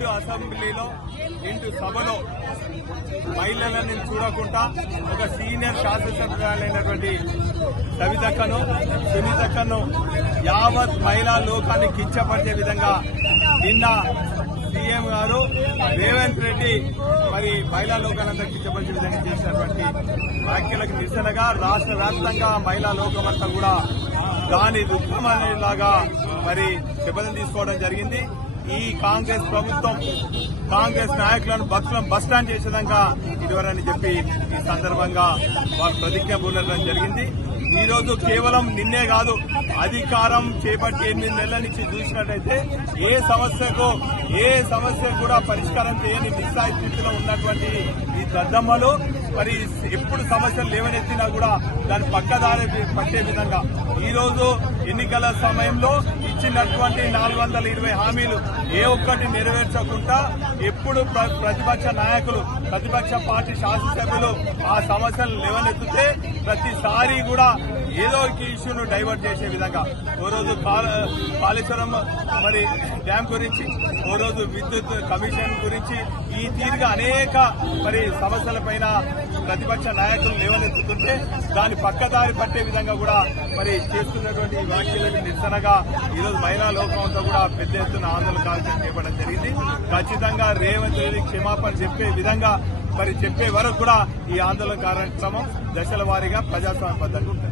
నిండు అసెంబ్లీలో నిండు సభలో మహిళలను చూడకుండా ఒక సీనియర్ శాసనసభ్యులైనటువంటి సవితక్కను సునీతక్కను యావత్ మహిళా లోకాన్ని కించపరిచే విధంగా నిన్న సీఎం గారు రేవంత్ రెడ్డి మరి మహిళా లోకాలంతా కించపరిచే విధంగా చేసినటువంటి వ్యాఖ్యలకు నిరసనగా రాష్ట్ర వ్యాప్తంగా మహిళా లోకమంతా కూడా దాని దుఃఖమనేలాగా మరి శపథం తీసుకోవడం జరిగింది. ఈ కాంగ్రెస్ ప్రభుత్వం కాంగ్రెస్ నాయకులను భక్తులను బస్టాండ్ చేసేదాకా ఇదివరని చెప్పి ఈ సందర్భంగా వారు ప్రతిజ్ఞ పూనడం జరిగింది. ఈ రోజు కేవలం నిన్నే కాదు, అధికారం చేపట్టి 8 నెలల నుంచి చూసినట్టయితే ఏ సమస్య కూడా పరిష్కారం చేయని నిస్సాయ స్థితిలో ఉన్నటువంటి ఈ దద్దమ్మలు మరి ఎప్పుడు సమస్యలు లేవనెత్తినా కూడా దాని పక్కదారి పట్టే విధంగా ఈ రోజు ఎన్నికల సమయంలో ఇచ్చినటువంటి 420 హామీలు ఏ ఒక్కటి నెరవేర్చకుండా ఎప్పుడు ప్రతిపక్ష నాయకులు ప్రతిపక్ష పార్టీ శాసనసభ్యులు ఆ సమస్యలు లేవనెత్తితే ప్రతిసారి కూడా ఏదో ఒక ఇష్యూను డైవర్ట్ చేసే విధంగా ఓ రోజు కాళేశ్వరం మరి డ్యాం గురించి, ఓ రోజు విద్యుత్ కమిషన్ గురించి ఈ తీరుగా అనేక మరి సమస్యలపైన ప్రతిపక్ష నాయకులు లేవనెత్తుతుంటే దాని పక్కదారి పట్టే విధంగా కూడా మరి చేస్తున్నటువంటి వ్యాఖ్యలకు నిరసనగా ఈరోజు మహిళా లోకంతో కూడా పెద్ద ఎత్తున ఆందోళన కార్యక్రమం చేపట్టడం జరిగింది. ఖచ్చితంగా రేవంత్ రెడ్డి క్షమాపణ చెప్పే విధంగా మరి చెప్పే వరకు కూడా ఈ ఆందోళన కార్యక్రమం దశల వారీగా ప్రజాస్వామ్యబద్ధంగా ఉంటుంది.